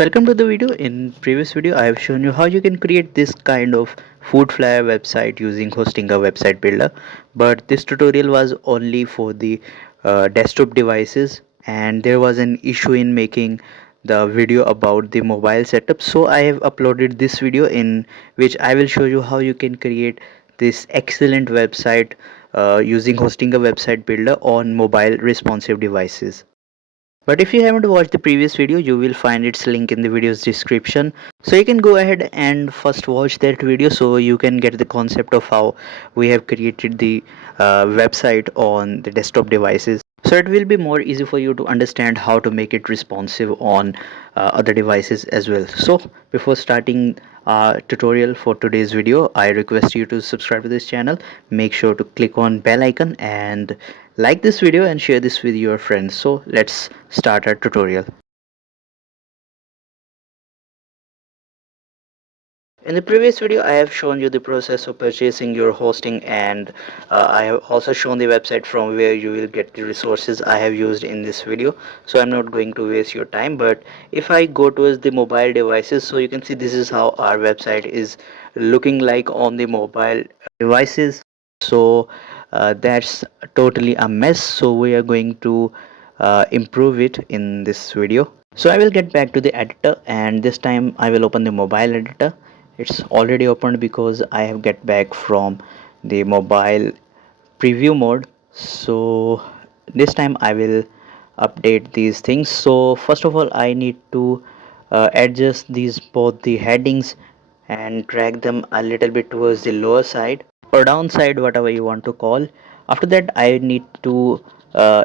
Welcome to the video. In previous video I have shown you how you can create this kind of food flyer website using Hostinger Wesite Builder, but this tutorial was only for the desktop devices and there was an issue in making the video about the mobile setup. So I have uploaded this video in which I will show you how you can create this excellent website using Hostinger Wesite Builder on mobile responsive devices. But if you haven't watched the previous video, you will find its link in the video's description. So you can go ahead and first watch that video so you can get the concept of how we have created the website on the desktop devices. So it will be more easy for you to understand how to make it responsive on other devices as well. So before starting tutorial for today's video, I request you to subscribe to this channel. Make sure to click on bell icon and like this video and share this with your friends. So let's start our tutorial. In the previous video I have shown you the process of purchasing your hosting, and I have also shown the website from where you will get the resources I have used in this video. So I'm not going to waste your time, but if I go towards the mobile devices, so you can see this is how our website is looking like on the mobile devices. So that's totally a mess, so we are going to improve it in this video. So I will get back to the editor, and this time I will open the mobile editor. It's already opened because I have get back from the mobile preview mode. So this time I will update these things. So first of all I need to adjust these both the headings and drag them a little bit towards the lower side or downside, whatever you want to call. After that I need to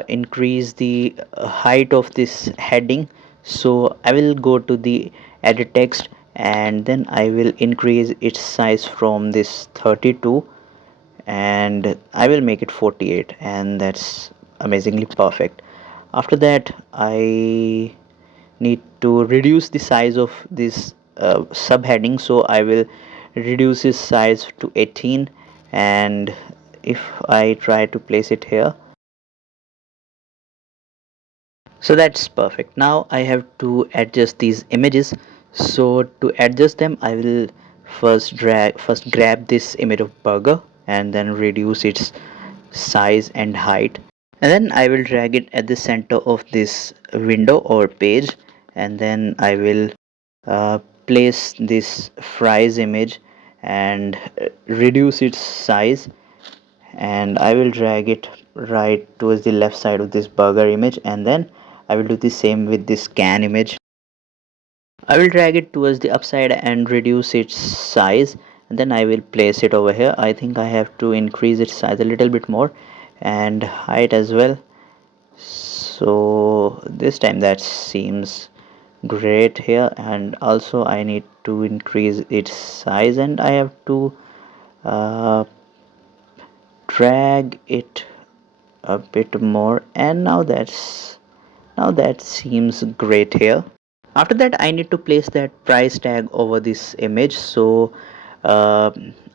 increase the height of this heading. So I will go to the edit text and then I will increase its size from this 32 and I will make it 48, and that's amazingly perfect. After that I need to reduce the size of this subheading, so I will reduce its size to 18, and if I try to place it here, so that's perfect. Now I have to adjust these images. So to adjust them I will first grab this image of burger and then reduce its size and height, and then I will drag it at the center of this window or page, and then I will uh, place this fries image and reduce its size, and I will drag it right towards the left side of this burger image, and then I will do the same with this can image. I will drag it towards the upside and reduce its size, and then I will place it over here. I think I have to increase its size a little bit more and height as well. So this time that seems great here, and also I need to increase its size and I have to uh, drag it a bit more, and now that seems great here. After that I need to place that price tag over this image. So uh,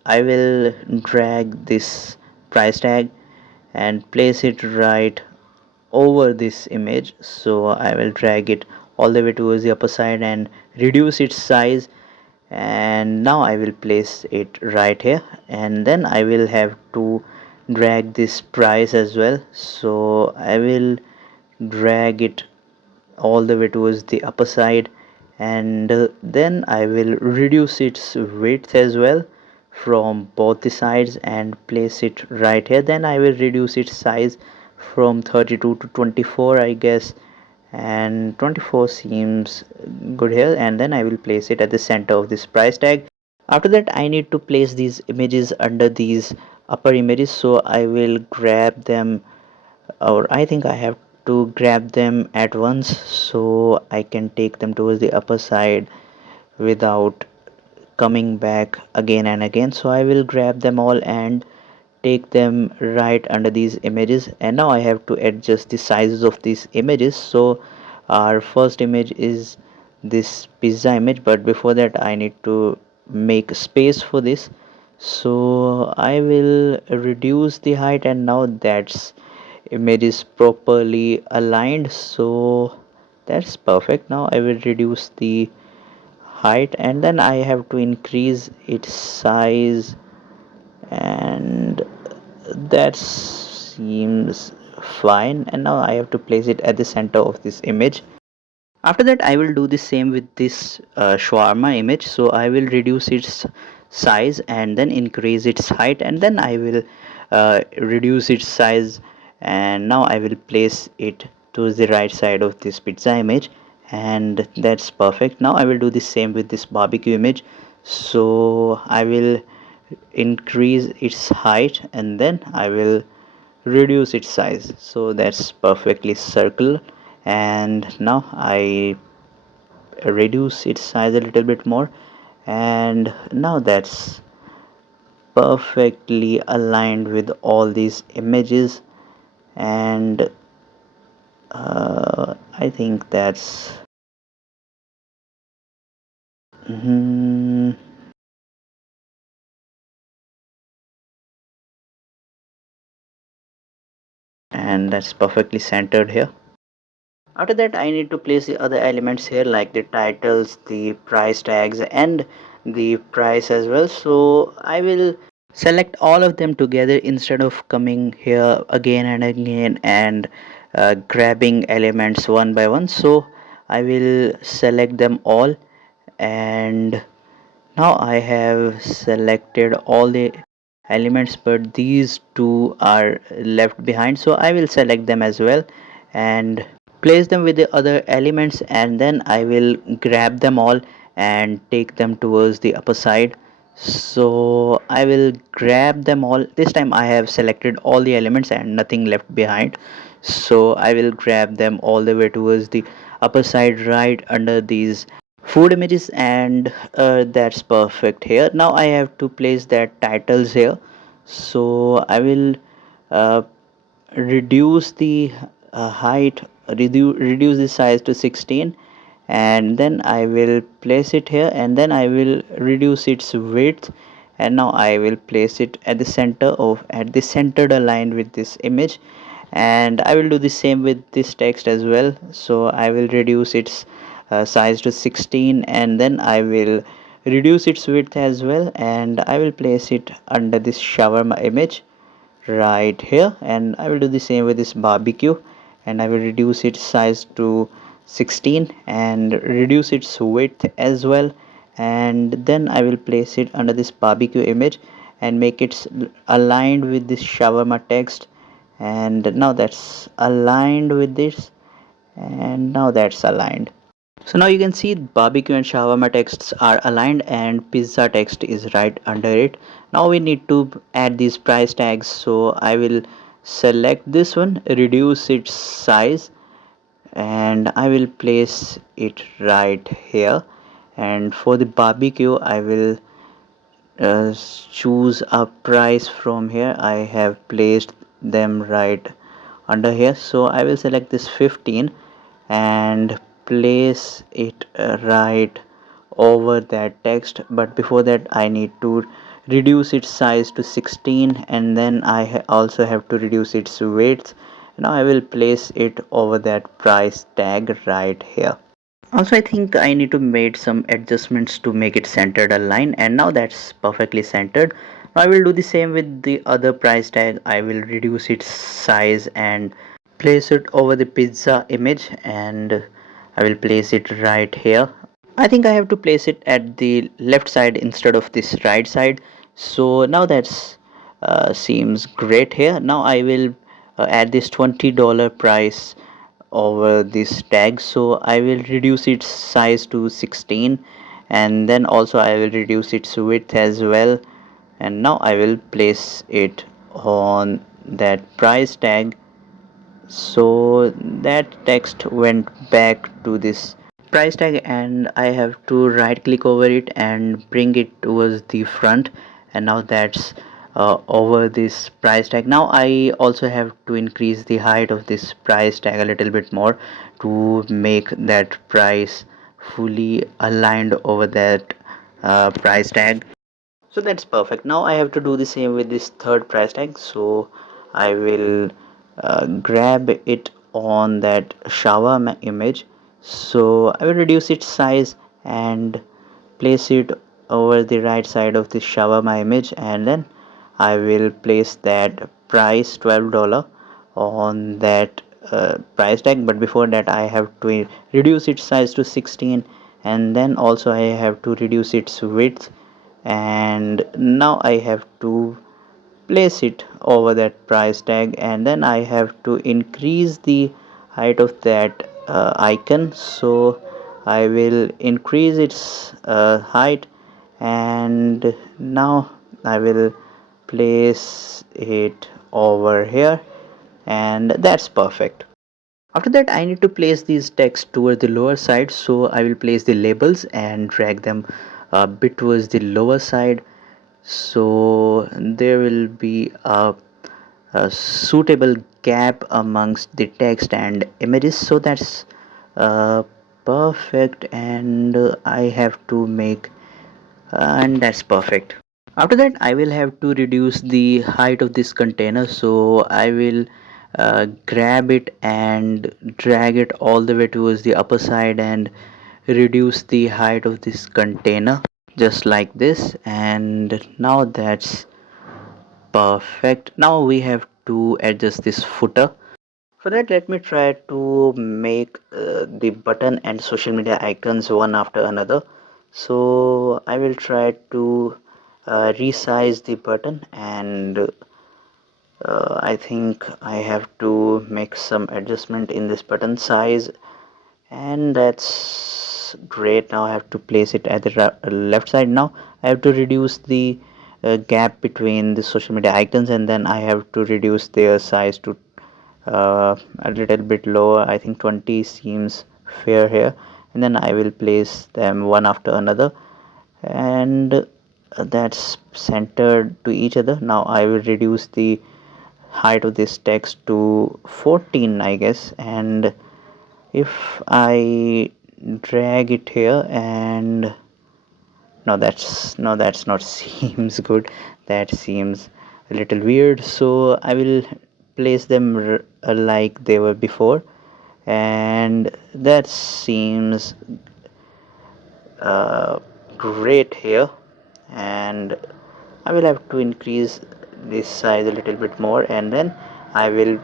I will drag this price tag and place it right over this image. So I will drag it all the way towards the upper side and reduce its size, and now I will place it right here, and then I will have to drag this price as well. So I will drag it all the way towards the upper side, and then I will reduce its width as well from both the sides and place it right here. Then I will reduce its size from 32 to 24, I guess, and 24 seems good here, and then I will place it at the center of this price tag. After that I need to place these images under these upper images, so I will grab them, or I think I have to grab them at once so I can take them towards the upper side without coming back again and again. So I will grab them all and take them right under these images, and now I have to adjust the sizes of these images. So our first image is this pizza image, but before that I need to make space for this. So I will reduce the height, and now that's image is properly aligned. So that's perfect. Now I will reduce the height, and then I have to increase its size, and that seems fine. And now I have to place it at the center of this image. After that, I will do the same with this shawarma image. So I will reduce its size and then increase its height, and then I will reduce its size, and now I will place it to the right side of this pizza image, and that's perfect. Now I will do the same with this barbecue image. So I will increase its height, and then I will reduce its size, so that's perfectly circle. And now I reduce its size a little bit more, and now that's perfectly aligned with all these images. And I think that's mm, and that's perfectly centered here. After that, I need to place the other elements here, like the titles, the price tags, and the price as well. So I will select all of them together instead of coming here again and again and grabbing elements one by one. So I will select them all, and now I have selected all the elements, but these two are left behind, so I will select them as well and place them with the other elements, and then I will grab them all and take them towards the upper side. So I will grab them all. This time I have selected all the elements and nothing left behind, so I will grab them all the way towards the upper side right under these food images, and that's perfect. Here now I have to place that titles here, so I will uh, reduce the height, reduce the size to 16, and then I will place it here, and then I will reduce its width, and now I will place it at the center of at the centered aligned with this image. And I will do the same with this text as well. So I will reduce its size to 16, and then I will reduce its width as well, and I will place it under this shawarma image right here. And I will do the same with this barbecue, and I will reduce its size to 16 and reduce its width as well, and then I will place it under this barbecue image and make it aligned with this shawarma text. And now that's aligned with this, and now that's aligned. So now you can see barbecue and shawarma texts are aligned and pizza text is right under it. Now we need to add these price tags. So I will select this one, reduce its size, and I will place it right here. And for the barbecue, I will choose a price from here. I have placed them right under here, so I will select this 15 and place it right over that text. But before that, I need to reduce its size to 16, and then I also have to reduce its width. Now I will place it over that price tag right here. Also, I think I need to make some adjustments to make it centered align, and now that's perfectly centered. Now I will do the same with the other price tag. I will reduce its size and place it over the pizza image, and I will place it right here. I think I have to place it at the left side instead of this right side. So now that's seems great here. Now I will add this $20 price over this tag. So I will reduce its size to 16, and then also I will reduce its width as well. And now I will place it on that price tag, so that text went back to this price tag, and I have to right click over it and bring it towards the front. And now that's over this price tag. Now I also have to increase the height of this price tag a little bit more to make that price fully aligned over that price tag. So that's perfect. Now I have to do the same with this third price tag. So I will grab it on that shawarma image. So I will reduce its size and place it over the right side of the shawarma image, and then I will place that price $12 on that price tag. But before that I have to reduce its size to 16, and then also I have to reduce its width, and now I have to place it over that price tag, and then I have to increase the height of that icon. So I will increase its height, and now I will place it over here, and that's perfect. After that I need to place these text toward the lower side, so I will place the labels and drag them a bit towards the lower side, so there will be a suitable gap amongst the text and images. So that's perfect, and I have to make and that's perfect. After that I will have to reduce the height of this container, so I will grab it and drag it all the way towards the upper side and reduce the height of this container just like this, and now that's perfect. Now we have to adjust this footer. For that, let me try to make the button and social media icons one after another. So I will try to resize the button, and I think I have to make some adjustment in this button size, and that's great. Now I have to place it at the left side. Now I have to reduce the gap between the social media icons, and then I have to reduce their size to a little bit lower. I think 20 seems fair here, and then I will place them one after another, and that's centered to each other. Now I will reduce the height of this text to 14, I guess, and if I drag it here, and no, that's not seems good, that seems a little weird, so I will place them like they were before, and that seems uh, great here, and I will have to increase this size a little bit more, and then I will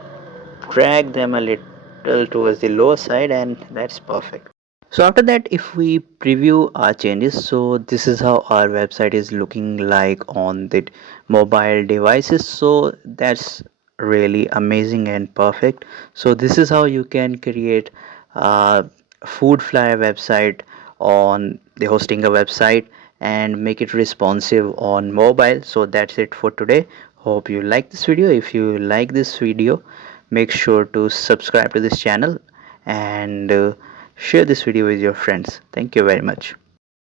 drag them a little towards the lower side, and that's perfect. So after that, if we preview our changes, so this is how our website is looking like on the mobile devices. So that's really amazing and perfect. So this is how you can create a food flyer website on the Hostinger website and make it responsive on mobile. So that's it for today. Hope you like this video. If you like this video, make sure to subscribe to this channel and share this video with your friends. Thank you very much.